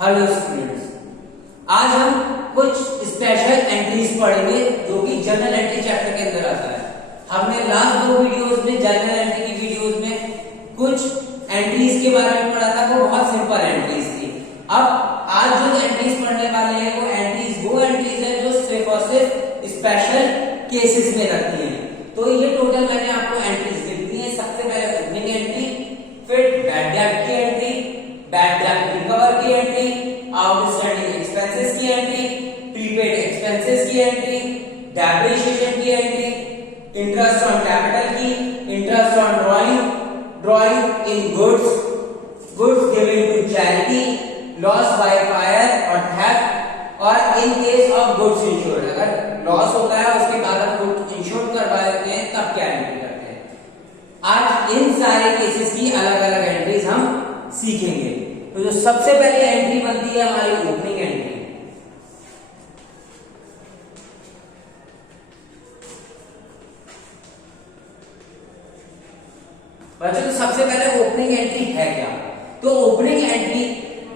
Hello students, आज हम कुछ स्पेशल एंट्रीज पढ़ेंगे जो कि जर्नल एंट्री चैप्टर के अंदर आता है। हमने लास्ट दो वीडियोस में जर्नल एंट्री की वीडियोस में कुछ एंट्रीज के बारे में पढ़ा था, वो बहुत सिंपल एंट्रीज थी। अब आज जो एंट्रीज पढ़ने वाले हैं वो एंट्रीज है जो सिर्फ और सिर्फ स्पेशल केसेस में रखती हैं। तो ये टोटल मैंने आपको एंट्रीज लिख दी है। सबसे पहले ओपनिंग एंट्री, फिर बैड डेब्ट की एंट्री, बैड डेब्ट रिकवर की एंट्री, आउटस्टैंडिंग एक्सपेंसेस की एंट्री, प्रीपेड एक्सपेंसेस की एंट्री, डेप्रिसिएशन की एंट्री, इंटरेस्ट ऑन कैपिटल की, interest on drawing in goods given to charity, loss by fire और थेफ्ट, और in case of goods insured, अगर loss होता है उसके बाद हम गुड्स इंश्योर्ड करवा देते हैं तब क्या एंट्री करते हैं। आज इन सारे केसेस की अलग अलग एंट्रीज हम सीखेंगे। तो जो सबसे पहले एंट्री बनती है हमारी ओपनिंग एंट्री। बच्चों, तो सबसे पहले ओपनिंग एंट्री है क्या? तो ओपनिंग एंट्री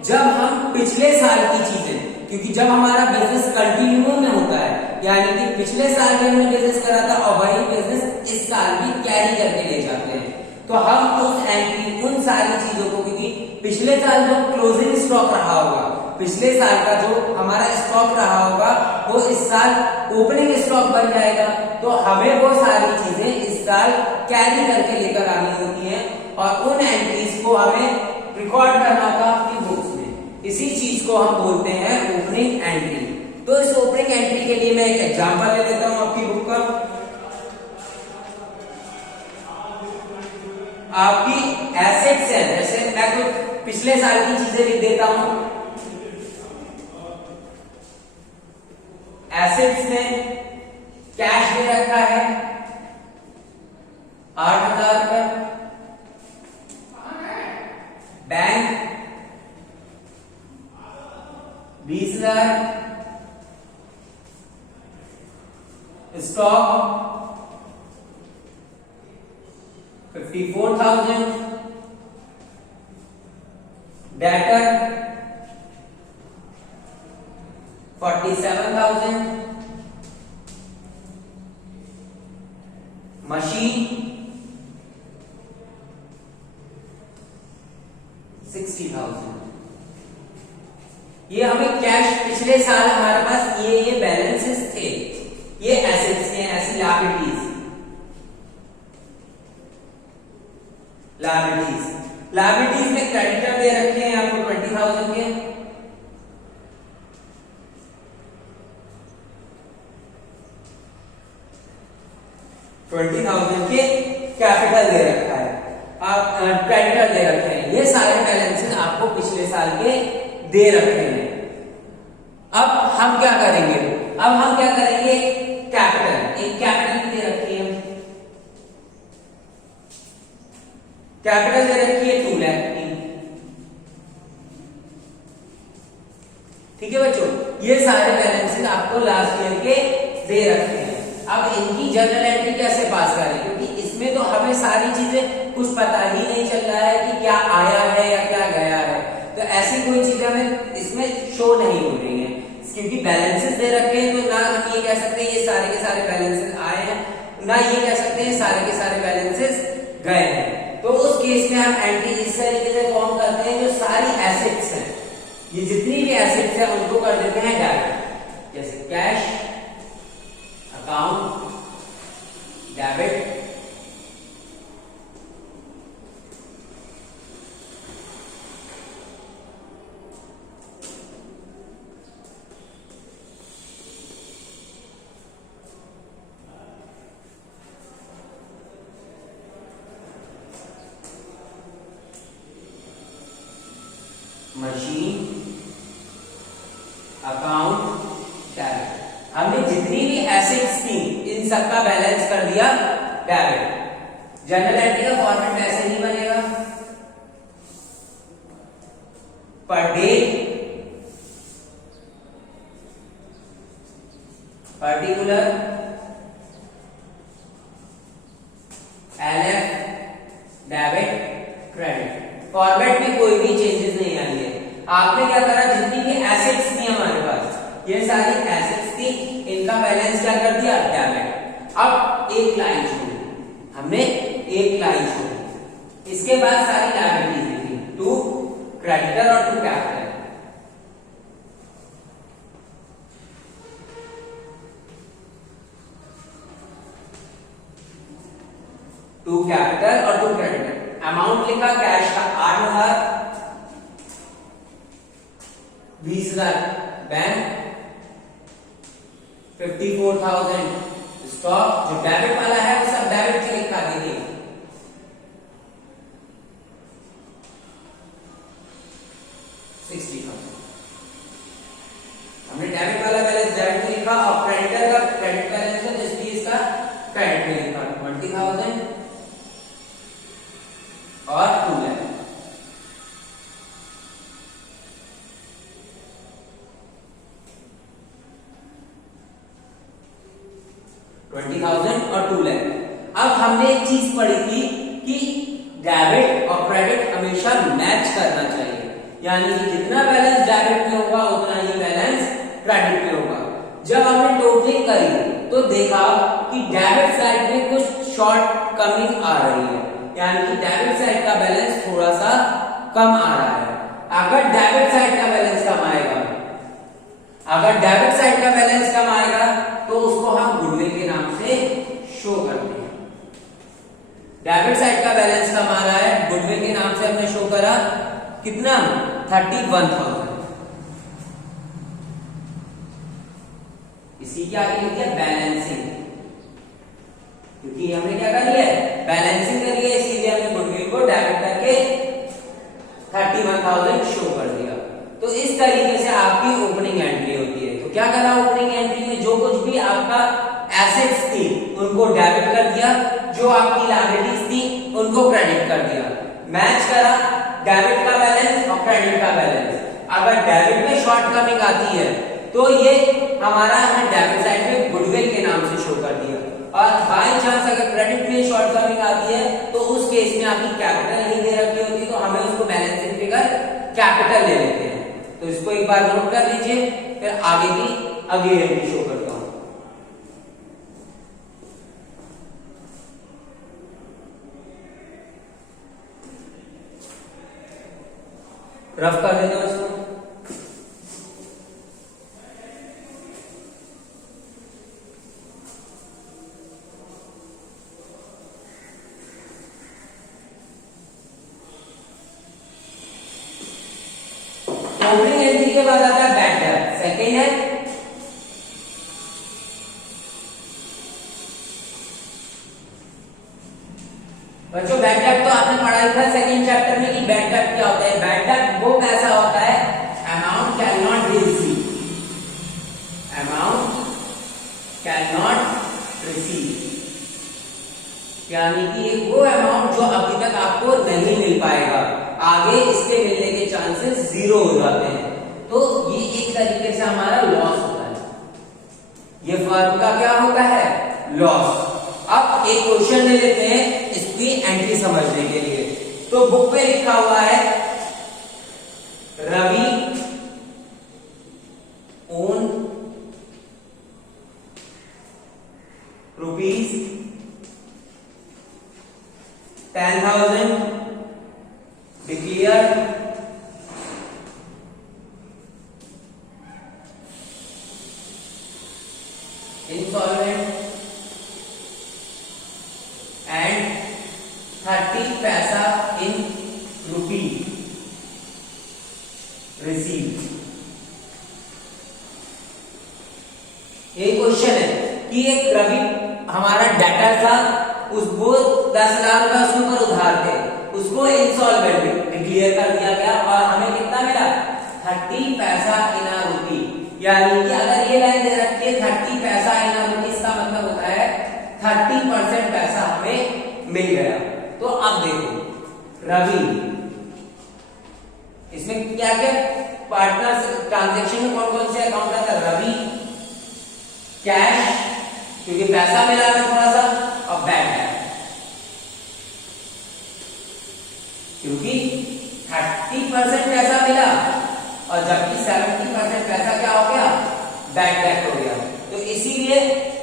जब हम पिछले साल की चीजें, क्योंकि जब हमारा बिजनेस कंटिन्यू में होता है, यानी कि पिछले साल में हमने बिजनेस करा था और वही बिजनेस इस साल भी कैरी करके ले जाते हैं, तो हम उस एंट्री उन सारी चीजों को, क्योंकि पिछले साल जो क्लोजिंग स्टॉक रहा होगा, पिछले साल का जो हमारा स्टॉक रहा होगा वो इस साल ओपनिंग स्टॉक बन जाएगा, तो हमें वो सारी चीजें इस साल कैरी करके लेकर आनी होती हैं और उन एंट्रीज को हमें रिकॉर्ड करना होगा अपनी बुक्स में। इसी चीज को हम बोलते हैं ओपनिंग एंट्री। तो इस ओपनिंग एंट्री के लिए मैं एक एग्जांपल ले लेता हूं आपकी बुक का। आपकी एसेट्स है, जैसे मैं कुछ पिछले साल की चीजें लिख देता हूं। एसेट्स में कैश दे रखा है 8,000 का, बैंक 20,000, स्टॉक 54,000, डेटर 47,000, मशीन 60,000। ये हमें कैश पिछले साल हमारे पास ये बैलेंसेस थे, ये एसेट्स थे, ऐसी लायबिलिटीज में क्रेडिटर दे रखे हैं आपको 20,000 के, कैपिटल दे रखा है, आप क्रेडिटर दे रखे हैं। ये सारे बैलेंसेस आपको पिछले साल के दे रखे हैं। अब हम क्या करेंगे? कैपिटल, एक कैपिटल भी दे रखी है, कैपिटल दे रखी है 2 लाख की। ठीक है बच्चों, ये सारे बैलेंसेस आपको लास्ट ईयर के दे रखे हैं। अब इनकी जर्नल एंट्री कैसे पास करें, क्योंकि इसमें तो हमें सारी चीजें कुछ पता ही नहीं चल रहा है कि क्या आया है या क्या गया है, तो ऐसी कोई चीज हमें इसमें शो नहीं हो रही है, क्योंकि बैलेंसेस दे रखे हैं। तो ना हम ये कह सकते हैं ये सारे के सारे बैलेंसेस आए हैं, ना ये कह सकते हैं सारे के सारे बैलेंसेस गए हैं। तो उस केस में हम एंट्री इस तरीके से फॉर्म करते हैं, जो सारी एसेट्स हैं, ये जितनी भी एसेट्स हैं उनको कर देते हैं डेबिट, जैसे cash account debit, machine account debit. हमने जितनी भी एसेट्स थी इन सबका बैलेंस कर दिया डेबिट। जर्नल एंट्री का फॉर्मेट ऐसे ही बनेगा, per day, particular, LF, debit, credit. Format में कोई भी चेंजेस नहीं आएंगे। आपने क्या करा, जितनी भी एसेट्स थी हमारे पास, ये सारी एसेट्स थी, इनका बैलेंस क्या कर दिया, डेबिट। अब एक लाइन छोड़ी, हमने एक लाइन छोड़ी, इसके बाद सारी लायबिलिटीज लिखी, टू क्रेडिटर और टू कैपिटल। टू कैपिटल और टू क्रेडिटर। अमाउंट लिखा कैश का 8,000, 20,000 बैंक, 54,000 स्टॉक। जो डेबिट वाला है वो सब डेबिट से लिखा दीजिए। 60,000 हमने डेबिट वाला बैलेंस डेबिट में लिखा और क्रेडिटर का क्रेडिट बैलेंस है तो इसलिए इसका क्रेडिट में लिखा 20,000 और 2 लाख। और 2 लाख। अब हमने एक चीज पढ़ी थी कि डेबिट और क्रेडिट हमेशा मैच करना चाहिए, यानी कि जितना बैलेंस डेबिट में होगा उतना ही बैलेंस क्रेडिट में होगा। जब हमने टोटलिंग करी तो देखा कि डेबिट साइड में कुछ शॉर्ट कमिंग आ रही है, यानी कि डेबिट साइड का बैलेंस थोड़ा सा कम आ रहा है। अगर डेबिट साइड का बैलेंस कम आएगा, अगर डेबिट साइड का बैलेंस कम आएगा तो उसको हम गुडविल के नाम से शो करते हैं। डेबिट साइड का बैलेंस कम आ रहा है, गुडविल के नाम से हमने शो करा कितना, 31,000। इसी के आगे लिख दिया बैलेंसिंग, क्योंकि हमने क्या कर लिया है, बैलेंसिंग कर लिया, इसीलिए हमने गुडविल को डेबिट करके 31,000 शो कर दिया। तो इस तरीके से आपकी ओपनिंग एंट्री होती है। तो क्या करा ओपनिंग एंट्री में, जो कुछ भी आपका एसेट्स थी उनको डेबिट कर दिया, जो आपकी लायबिलिटीज थी उनको क्रेडिट कर दिया, मैच करा डेबिट का बैलेंस और क्रेडिट का बैलेंस। अगर डेबिट में शॉर्ट कमिंग आती है तो ये हमारा हमने डेबिट साइड में गुडविल के नाम से शो कर दिया, और बाय चांस अगर क्रेडिट में शॉर्ट कमिंग आती है तो उस केस में आपकी कैपिटल नहीं दे रखी होती, तो हमें उसको बैलेंसिंग फिगर कैपिटल ले लेते हैं। तो इसको एक बार नोट कर लीजिए, फिर आगे की अगली एंट्री शो करता हूं। रफ कर देता हूं इसको। ओपनिंग एंट्री के बाद आता है बैड डेब्ट, सेकेंड है बच्चों बैड डेब्ट। तो आपने पढ़ा ही था सेकेंड चैप्टर में कि बैड डेब्ट क्या होता है। बैड डेब्ट वो कैसा होता है, amount can not be receive, amount can not receive, यानी कि वो अमाउंट जो अभी तक आपको नहीं मिल पाएगा, आगे इसके मिलने के चांसेस 0 हो जाते हैं। तो ये एक तरीके से हमारा लॉस होता है, ये फर्म का क्या होता है, लॉस। अब एक क्वेश्चन ले लेते हैं इसकी एंट्री समझने के लिए। तो बुक पे लिखा हुआ है Ravi own rupees 10,000 declared insolvent and 30 पैसा in rupee received। ये क्वेश्चन है कि एक रवि हमारा डेटा था, उसको 10,000 रुपए उसके ऊपर उधार थे, उसको इंसॉल्वेंट डिक्लेयर कर दिया गया और हमें कितना मिला, 30 पैसा इन अ रूपी। यानी कि अगर ये लाइन दे रखी है 30 पैसा इन अ रूपी, इसका मतलब होता है 30% पैसा हमें मिल गया। तो अब देखो रवि, इसमें क्या क्या पार्टनर्स ट्रांजैक्शन में कौन कौन से अकाउंट आता है, रवि कैश क्योंकि पैसा मिला हमें थोड़ा सा, और बैड डेब्ट क्योंकि 30% पैसा मिला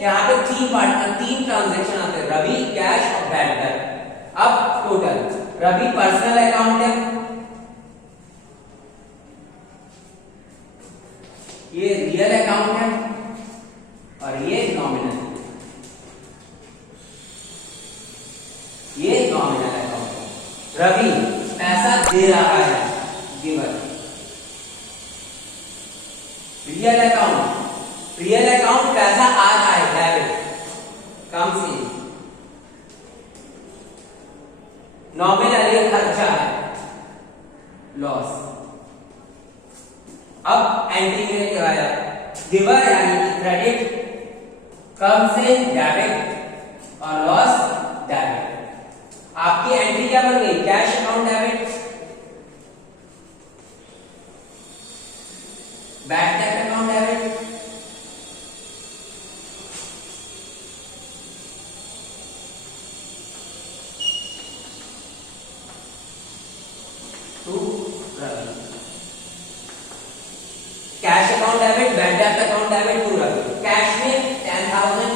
यहाँ पे तीन ट्रांजेक्शन आते हैं, रवि, कैश और बैड डेट। अब टोटल रवि पर्सनल अकाउंट है, ये रियल अकाउंट है और ये नॉमिनल, ये नॉमिनल अकाउंट है। रवि पैसा दे रहा है, गिवर। रियल अकाउंट पैसा आ रहा है, डेबिट, कम्स इन। नॉमिनल एक खर्चा है, लॉस। अब एंट्री में क्या आया, गिवर यानी कि क्रेडिट, कम्स इन डेबिट और लॉस डेबिट। आपकी एंट्री क्या बन गई, cash account debit, bad debt account debit, to Ravi. Cash account debit, bad debt account debit, to Ravi. Cash में 10,000,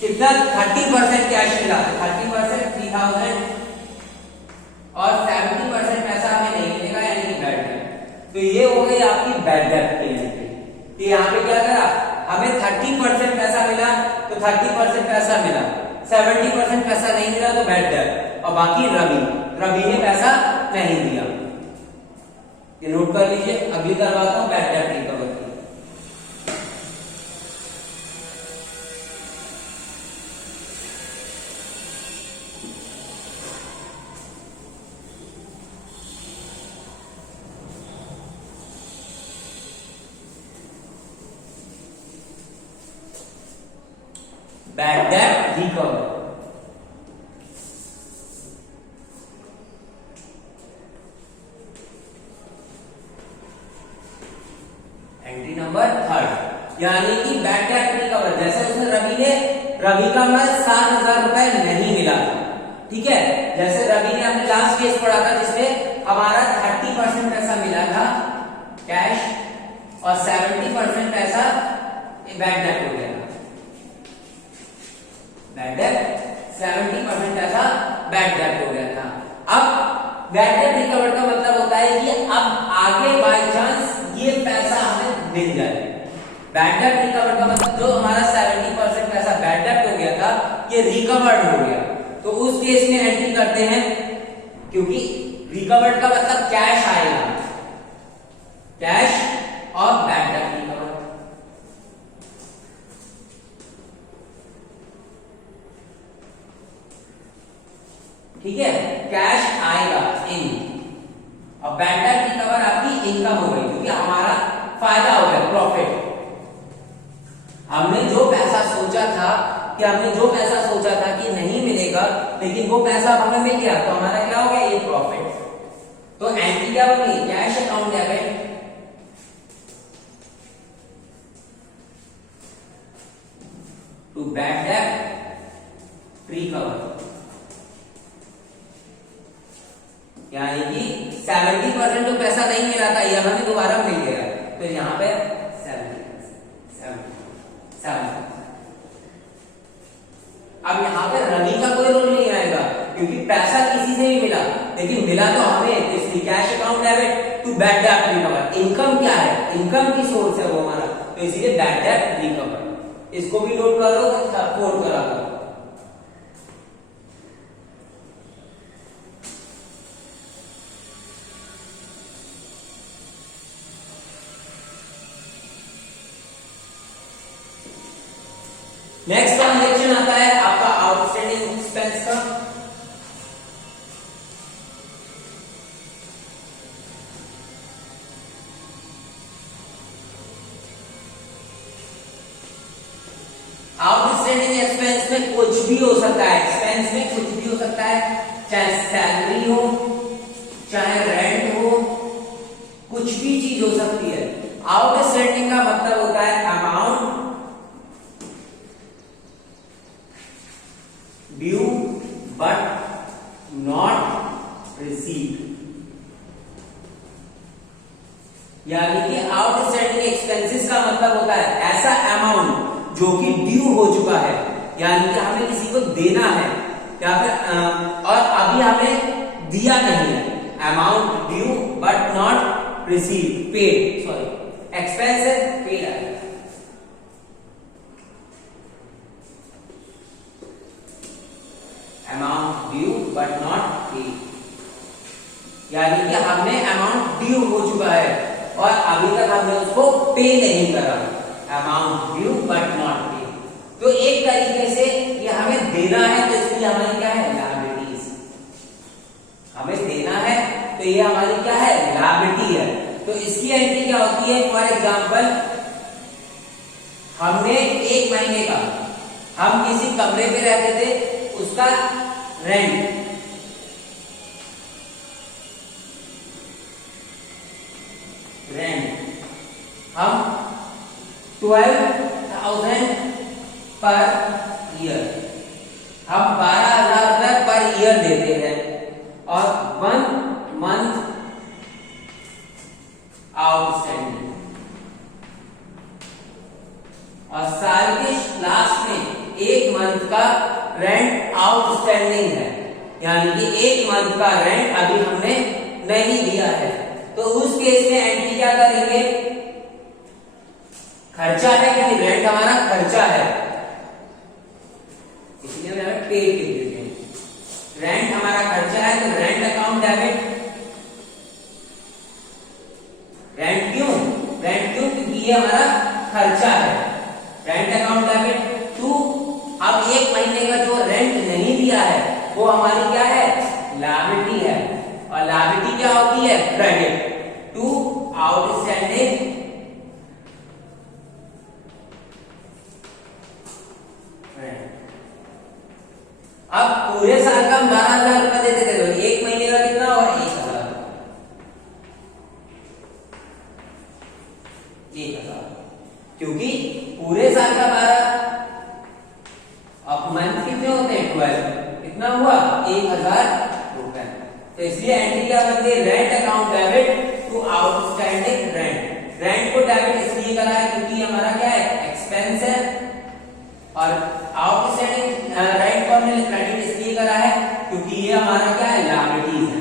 कितना 30% कैश मिला, 30% 3,000 और 70% पैसा हमें नहीं मिलेगा यानी कि बैड डेट। तो ये हो गई आपकी बैड डेट की एंट्री। तो यहाँ पे क्या करा, हमें 30% पैसा मिला तो 30% पैसा मिला, 70% पैसा नहीं मिला तो बैड डेट, और बाकी रवि ने पैसा नहीं दिया। ये नोट कर लीजिए, अगली करवाता हूं बैड डेट रिकवर की। Bad debt recover, entry number 3, यानी कि बैड डेट रिकवर। जैसे उसने रवि का मैं 7,000 रुपए नहीं मिला, ठीक है। जैसे रवि ने अपने लास्ट केस पढ़ा था जिसमें हमारा 30% पैसा मिला था कैश और 70% पैसा बैड डेट हो गया। बैड डेट 70% पैसा बैड डेट हो गया था। अब बैड डेट रिकवर का मतलब होता है कि अब आगे बाय चांस ये पैसा हमें मिल जाए। बैड डेट रिकवर का मतलब जो हमारा 70% पैसा बैड डेट हो गया था ये रिकवर्ड हो गया, तो उस केस में एंट्री करते हैं, क्योंकि रिकवर्ड का मतलब कैश आएगा, कैश और बैड डेट रिकवर। ठीक है, कैश आएगा इन और बैड डेट रिकवर आपकी इनकम हो गई, क्योंकि हमारा फायदा हो गया, प्रॉफिट। हमने जो पैसा सोचा था कि नहीं मिलेगा, लेकिन वो पैसा हमें मिल गया, तो हमारा क्या हो गया, ये प्रॉफिट। तो एंट्री क्या होगी, cash account debit to bad debt recover, यानी कि 70% जो पैसा नहीं मिला था ये हमें दोबारा मिल गया, तो यहाँ पे 70। अब यहाँ पे रवि का कोई रोल नहीं आएगा, क्योंकि पैसा किसी से भी मिला, लेकिन मिला तो हमें, इसलिए cash account debit to bad debt recover. Income क्या है, इनकम की सोर्स है वो हमारा, तो इसीलिए बैड डेट रिकवर। इसको भी नोट कर लो, 4 करा दो। नेक्स्ट ट्रांजेक्शन आता है आपका आउटस्टैंडिंग एक्सपेंस का। आउटस्टैंडिंग एक्सपेंस में कुछ भी हो सकता है, एक्सपेंस में कुछ भी हो सकता है, चाहे सैलरी हो, चाहे रेंट हो, कुछ भी चीज हो सकती है। आउटस्टैंडिंग का मतलब होता है amount due but not received, यानी कि आउटस्टैंडिंग एक्सपेंसेस का मतलब होता है ऐसा अमाउंट जो कि ड्यू हो चुका है, यानी कि हमें किसी को देना है या फिर और अभी हमें दिया नहीं है। Amount due but not receive paid, sorry expense है पेड है। Amount due but not paid, यानी कि हमने अमाउंट ड्यू हो चुका है और अभी तक हमने उसको पे नहीं करा। अमाउंट ड्यू बट नॉट पे, तो एक तरीके से ये हमें देना है, तो इसलिए हमारी क्या है लायबिलिटीज। हमें देना है तो ये हमारी क्या है लायबिलिटी है। तो इसकी एंट्री क्या होती है, फॉर एग्जांपल हमने एक महीने का, हम किसी कमरे पे रहते थे, उसका रेंट हम 12,000 पर ईयर, हम 12,000 रुपए पर ईयर देते हैं और 1 मंथ आउटस्टैंडिंग, और साल के लास्ट में एक मंथ का रेंट आउटस्टैंडिंग है, यानी कि एक मंथ का रेंट अभी हमने नहीं दिया है। तो उस केस में एंट्री क्या करेंगे, खर्चा है क्योंकि रेंट हमारा खर्चा है, इसलिए हमें पेड लिख देते हैं। रेंट हमारा खर्चा है तो रेंट अकाउंट डेबिट। रेंट क्यों क्योंकि ये हमारा खर्चा है, रेंट अकाउंट डेबिट टू। अब एक महीने का जो रेंट नहीं दिया है वो हमारी क्या है लायबिलिटी है, और लायबिलिटी क्या होती है क्रेडिट टू आउटस्टैंडिंग रेंट। अब पूरे साल का हम 12,000 रुपए देते थे, तो एक महीने का कितना और 1,000, क्योंकि पूरे साल का 12 अब मंथ कितने होते हैं 12, कितना हुआ 1,000 रुपए। तो इसलिए एंट्री क्या बनती है rent account debit to outstanding rent. Rent को डेबिट इसलिए करा है क्योंकि हमारा क्या है एक्सपेंस है, और आउटस्टैंडिंग रेंट को हमने क्रेडिट इसलिए करा है क्योंकि ये हमारा क्या है लायबिलिटीज है।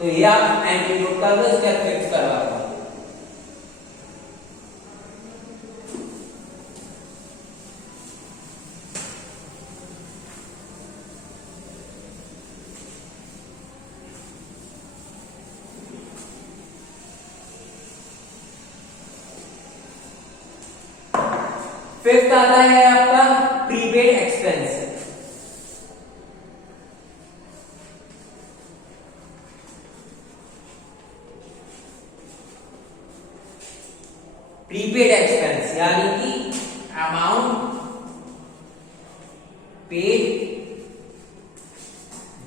तो ये आप एंट्री नोट कर लो, स्टेप फिक्स करवा दो। फिफ्थ आता है आपका प्रीपेड एक्सपेंस। प्रीपेड एक्सपेंस यानी कि amount paid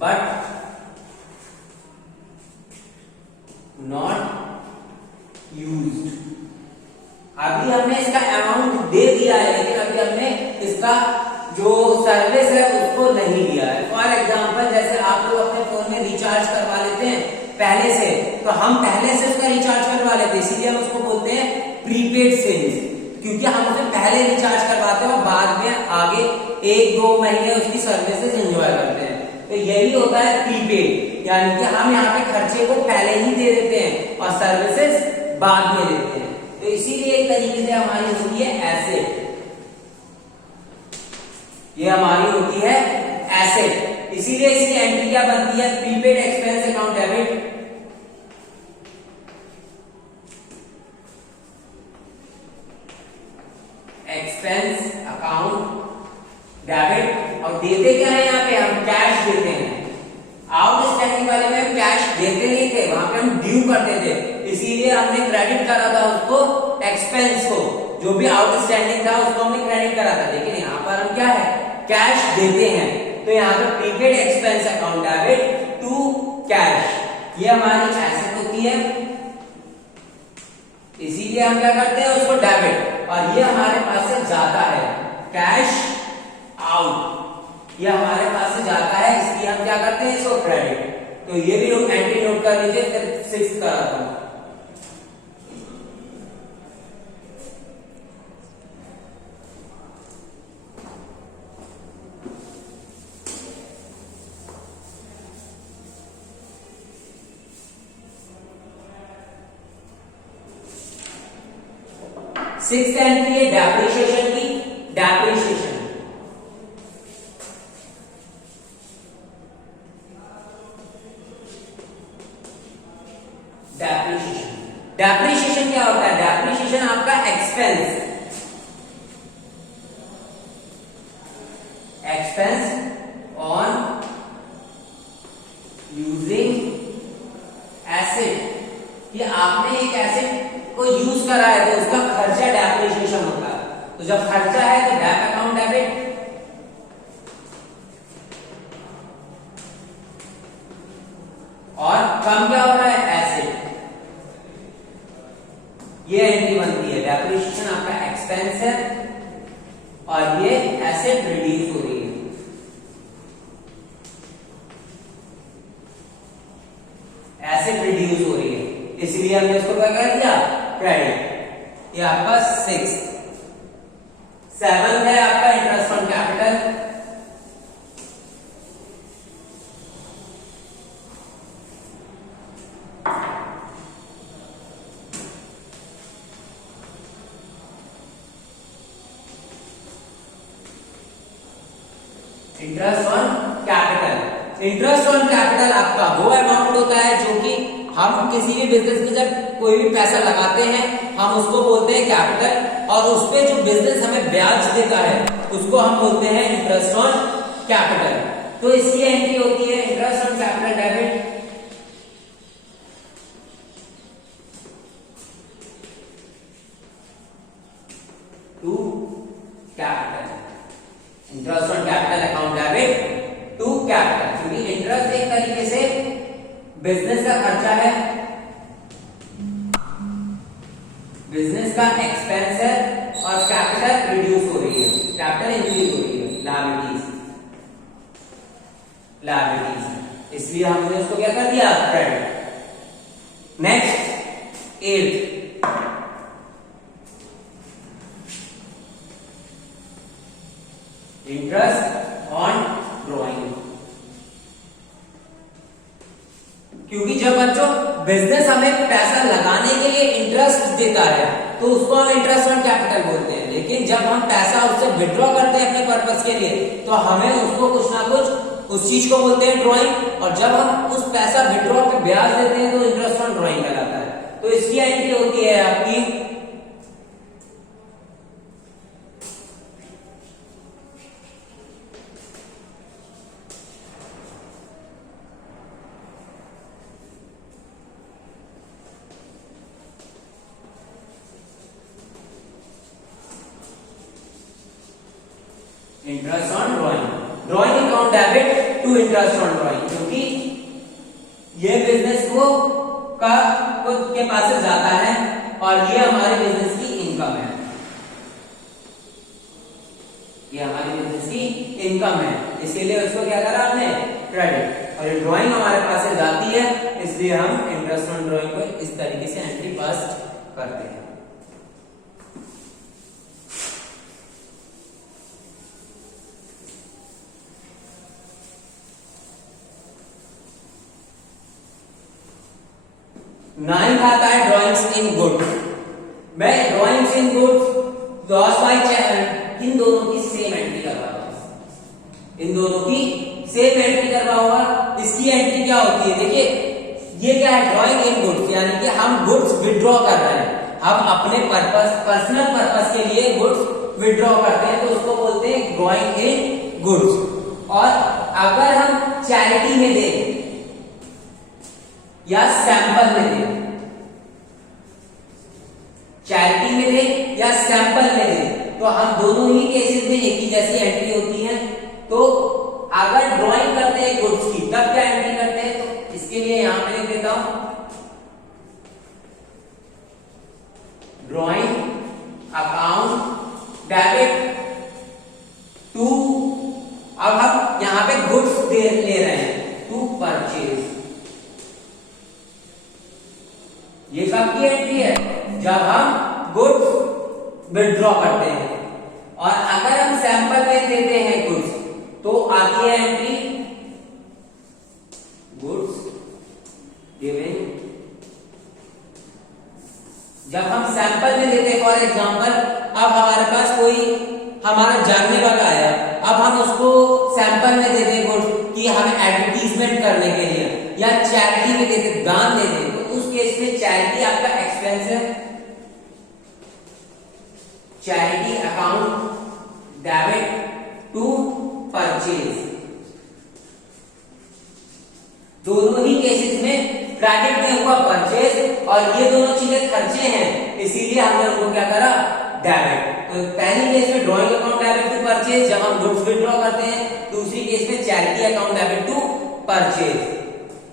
but not used. अभी हमने इसका अमाउंट दे दिया है, लेकिन अभी हमने इसका जो सर्विस है उसको नहीं दिया है। फॉर एग्जांपल जैसे आप लोग अपने फोन में रिचार्ज करवा लेते हैं पहले से, तो हम पहले से उसका रिचार्ज करवा लेते हैं, इसीलिए हम उसको बोलते हैं प्रीपेड सेल्स, क्योंकि हम उसे पहले रिचार्ज करवाते हैं और बाद में आगे 1-2 महीने उसकी सर्विसेज एंजॉय करते हैं। तो यही होता है प्रीपेड, यानी कि हम यहाँ पे खर्चे को पहले ही दे देते हैं और सर्विसेज बाद में देते हैं। तो इसीलिए एक तरीके से हमारी होती है एसेट, ये हमारी होती है एसेट। इसीलिए इसकी एंट्री क्या बनती है prepaid expense account debit expense account debit. और देते क्या है यहाँ पे हम कैश देते हैं। आउटस्टैंडिंग वाले में हम कैश देते नहीं थे, वहां पे हम ड्यू करते थे, इसीलिए हमने क्रेडिट करा था उसको एक्सपेंस को, जो भी आउटस्टैंडिंग था उसको हमने क्रेडिट करा था। लेकिन यहाँ पर हम क्या है कैश देते हैं, तो यहाँ पे prepaid expense account debit to cash, ये हमारी एसेट होती है, इसीलिए हम क्या करते हैं उसको डेबिट, और ये हमारे पास से जाता है कैश आउट, ये हमारे पास से जाता है, इसलिए हम क्या करते हैं इसको क्रेडिट। तो ये भी लोग एंट्री नोट कर लीजिए, फिर 6 कराता हूं। सिक्स्थ एंट्री है डेप्रिसिएशन की, डेप्रिसिएशन डेप्रिसिएशन डेप्रिसिएशन क्या होता है? डेप्रिसिएशन आपका एक्सपेंस ऑन यूजिंग एसेट, कि आपने एक एसेट को यूज करा है तो उसका खर्चा डेप्रिसिएशन होता है। तो जब खर्चा है तो डेप अकाउंट डेबिट, और कम क्या हो रहा है? एसेट। ये एंट्री बनती है, डेप्रिसिएशन आपका एक्सपेंस है और ये एसेट रिड्यूस हो रही है। एसेट रिड्यूस हो रही है, इसलिए हमने इसको क्या कर दिया? क्रेडिट। ये आपका 6। 7 है आपका interest on capital. Interest on capital. Interest on capital आपका वो अमाउंट होता है जो कि हम किसी भी बिजनेस में जब कोई भी पैसा लगाते हैं हम उसको बोलते हैं कैपिटल, और उस पे जो बिजनेस हमें ब्याज देता है उसको हम बोलते हैं इंटरेस्ट ऑन कैपिटल। तो इसकी एंट्री होती है interest on capital debit, to capital. Interest on capital account debit to capital, क्योंकि इंटरेस्ट एक तरीके से बिजनेस का खर्चा है, बिजनेस का एक्सपेंस है, और कैपिटल रिड्यूस हो रही है, कैपिटल इंक्रीज हो रही है, लायबिलिटीज, इसलिए हमने उसको क्या कर दिया? Credit. Next 8, interest on drawing. क्योंकि जब बच्चों बिजनेस हमें पैसा लगाने के लिए इंटरेस्ट देता है तो उसको हम इंटरेस्ट ऑन कैपिटल बोलते हैं, लेकिन जब हम पैसा उससे विड्रॉ करते हैं अपने पर्पस के लिए तो हमें उसको कुछ ना कुछ उस चीज को बोलते हैं ड्राइंग, और जब हम उस पैसा विड्रॉ पे ब्याज देते हैं तो इंटरेस्ट ऑन ड्राइंग कहलाता है। तो इसकी एंट्री होती है आपकी interest on drawing, drawing account debit to interest on drawing, क्योंकि ये बिजनेस को के पास से जाता है और ये हमारे बिजनेस की इनकम है, ये हमारी बिजनेस की इनकम है, इसीलिए उसको क्या करा हमने? क्रेडिट। और ये ड्राइंग हमारे पास से जाती है इसलिए हम इंटरेस्ट ऑन ड्राइंग को इस तरीके से एंट्री पास करते हैं। नाइन्थ आता है ड्राइंग्स इन गुड्स। मैं drawings in goods loss by channel in दोनों की सेम एंट्री कर रहा हूं, इन दोनों की सेम एंट्री कर रहा होगा। इसकी एंट्री क्या होती है? देखिए ये क्या है? ड्राइंग इन गुड्स, यानी कि हम गुड्स विड्रॉ कर रहे हैं, हम अपने पर्सनल पर्पस के लिए गुड्स विड्रॉ करते हैं तो उसको बोलते हैं ड्राइंग इन गुड्स। और अगर हम चैरिटी में दें या सैंपल में दें, चैरिटी में दें या सैंपल में दें, तो हम दोनों ही केसेस में एक ही जैसी एंट्री होती है। तो अगर ड्राइंग करते हैं गुड्स की तब क्या एंट्री करते हैं? तो इसके लिए यहां पे लिख देता हूं ड्राइंग अकाउंट डेबिट टू, अब हम यहां पे गुड्स ले रहे हैं, टू परचेज। ये कब की एंट्री है? जब हम गुड्स विड्रॉ करते हैं। और अगर हम सैंपल में देते हैं गुड्स तो आती है एंट्री गुड्स गिविंग जब हम सैंपल में लेते हैं, फॉर एग्जांपल अब हमारे पास कोई हमारा जानने वाला आया, अब हम उसको सैंपल में दे दें गुड्स कि हमें एडवर्टीजमेंट करने के लिए या चैरिटी में दे दें, दान दे दें, तो उस केस में चैरिटी आपका एक्सपेंस है, charity account debit to purchase. दोनों ही केसेस में क्रेडिट में हुआ परचेज और ये दोनों चीजें खर्चे हैं, इसीलिए हमने उनको क्या करा, डेबिट। तो पहली केस में drawing account debit to purchase जब हम गुड्स विड्रॉ करते हैं, दूसरी केस में charity account debit to purchase.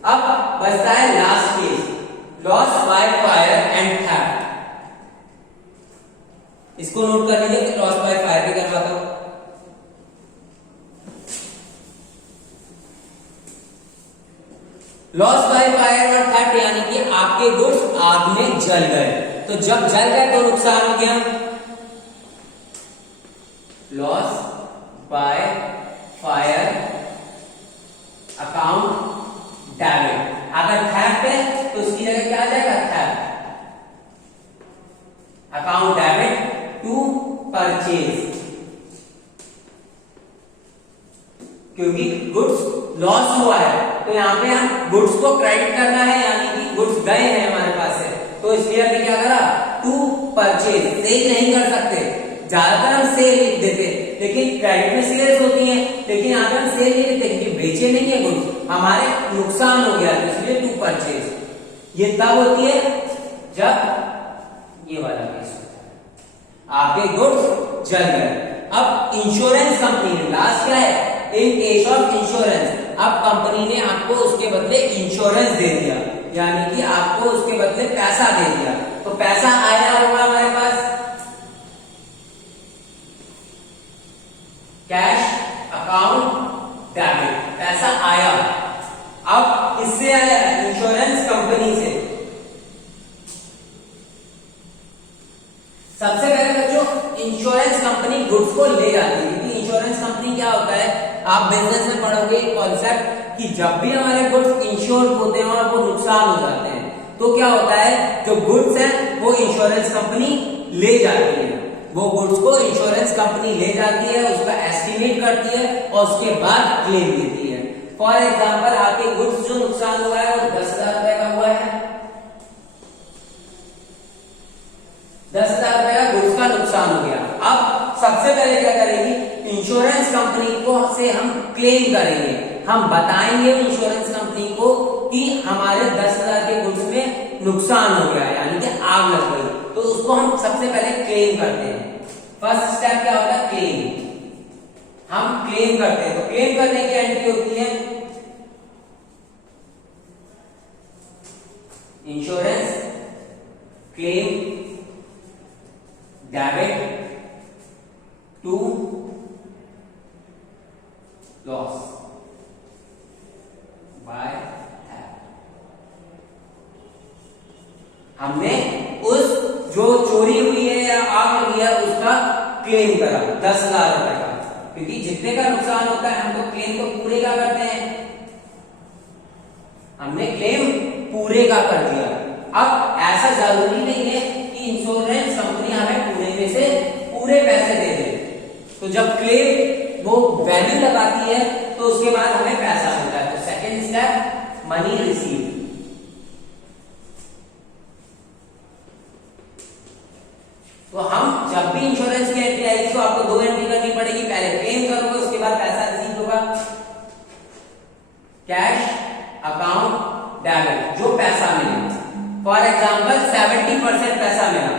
अब बचता है last case, loss by fire and theft. इसको नोट कर लीजिए कि लॉस बाय फायर भी करवाता हूं। लॉस बाय फायर और थेफ्ट यानी कि आपके गुड्स आग में जल गए, तो जब जल गए तो नुकसान हो गया, loss by fire account debit. अगर थेफ्ट है तो उसकी जगह क्या आ जाएगा, theft account debit to purchase, क्योंकि गुड्स लॉस हुआ है तो यहां पे हम गुड्स को क्रेडिट करना है, यानी कि गुड्स गए हैं हमारे पास से, तो इसलिए हमने क्या करा, टू परचेज। सेल नहीं कर सकते, ज्यादातर हम सेल लिख देते, लेकिन क्रेडिट में सेल्स होती है, लेकिन यहाँ पे हम सेल नहीं लिखते क्योंकि बेचे नहीं है गुड्स, हमारे नुकसान हो गया, इसलिए टू परचेज। ये तब होती है जब ये वाला केस होता है, आपके गुड्स जल गए। अब इंश्योरेंस कंपनी लास्ट क्या है, इन केस ऑफ इंश्योरेंस, अब कंपनी ने आपको उसके बदले इंश्योरेंस दे दिया, यानी कि आपको उसके बदले पैसा दे दिया, तो पैसा आया होगा हमारे पास, कैश अकाउंट डेबिट, पैसा आया। अब किससे आया, इंश्योरेंस कंपनी से। सबसे पहले बच्चों इंश्योरेंस कंपनी गुड्स को ले जाती है, क्योंकि इंश्योरेंस कंपनी क्या होता है, आप बिजनेस में पढ़ोगे कॉन्सेप्ट कि जब भी हमारे गुड्स इंश्योर्ड होते हैं और वो नुकसान हो जाते हैं, तो क्या होता है, जो गुड्स हैं वो इंश्योरेंस कंपनी ले जाती है, वो गुड्स को इंश्योरेंस कंपनी ले जाती है, उसका एस्टिमेट करती है और उसके बाद क्लेम देती है। फॉर एग्जांपल आपके गुड्स जो नुकसान हुआ है वो 10,000 रुपए का हुआ है, 10,000 रुपए का गुड्स का नुकसान हो गया। अब सबसे पहले क्या करेंगे, इंश्योरेंस कंपनी को से हम क्लेम करेंगे, हम बताएंगे इंश्योरेंस कंपनी को कि हमारे 10,000 के गुड्स में नुकसान हो गया है, यानी कि आग लग गई, तो उसको हम सबसे पहले क्लेम करते हैं। फर्स्ट स्टेप क्या होता है, क्लेम। हम क्लेम करते हैं, तो क्लेम करने की एंट्री होती है insurance claim debit to loss by theft. हमने उस जो चोरी हुई है या आग लगी है उसका क्लेम करा 10,000 रुपए का, क्योंकि जितने का नुकसान होता है हम तो क्लेम को पूरे का करते हैं, हमने क्लेम पूरे का कर दिया। अब ऐसा जरूरी नहीं है कि इंश्योरेंस कंपनी हमें पूरे में से पूरे पैसे दे दे, तो जब क्लेम वो वैल्यू लगाती है तो उसके बाद हमें पैसा मिलता है। तो सेकंड स्टेप मनी रिसीव। तो हम जब भी इंश्योरेंस की एंट्री आएगी तो आपको दो एंट्री करनी पड़ेगी, पहले क्लेम करोगे उसके बाद पैसा रिसीव होगा, कैश अकाउंट डेबिट, जो पैसा मिला। फॉर एग्जाम्पल 70% पैसा मिला,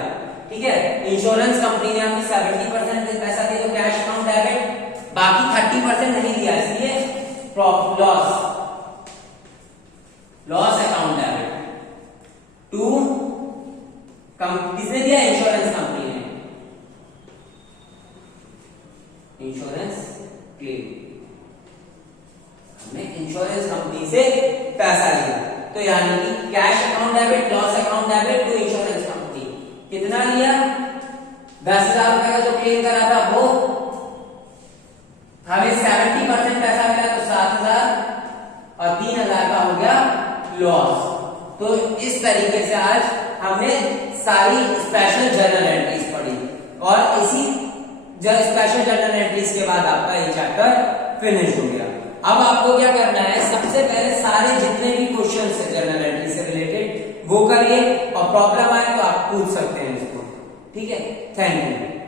ठीक है, इंश्योरेंस कंपनी ने हमें 70% पैसा दिया तो कैश अकाउंट डेबिट, बाकी 30% नहीं दिया, इसलिए लॉस अकाउंट डेबिट टू किसने दिया, इंश्योरेंस कंपनी ने, इंश्योरेंस क्लेम, हमने इंश्योरेंस कंपनी से पैसा लिया, तो यानी कि cash account debit loss account debit to insurance company. कितना लिया, 10,000 रुपए का जो क्लेम करा था वो हमें 70% पैसा मिला तो 7,000 और 3,000 का हो गया लॉस। तो इस तरीके से आज हमने सारी स्पेशल जर्नल एंट्रीज पढ़ी और इसी स्पेशल जर्नल एंट्रीज के बाद आपका ये चैप्टर फिनिश हो गया। अब आपको क्या करना है, सबसे पहले सारे जितने भी क्वेश्चन है जर्नल एंट्री से रिलेटेड वो करिए और प्रॉब्लम आए तो आप पूछ सकते हैं उसको। ठीक है, थैंक यू।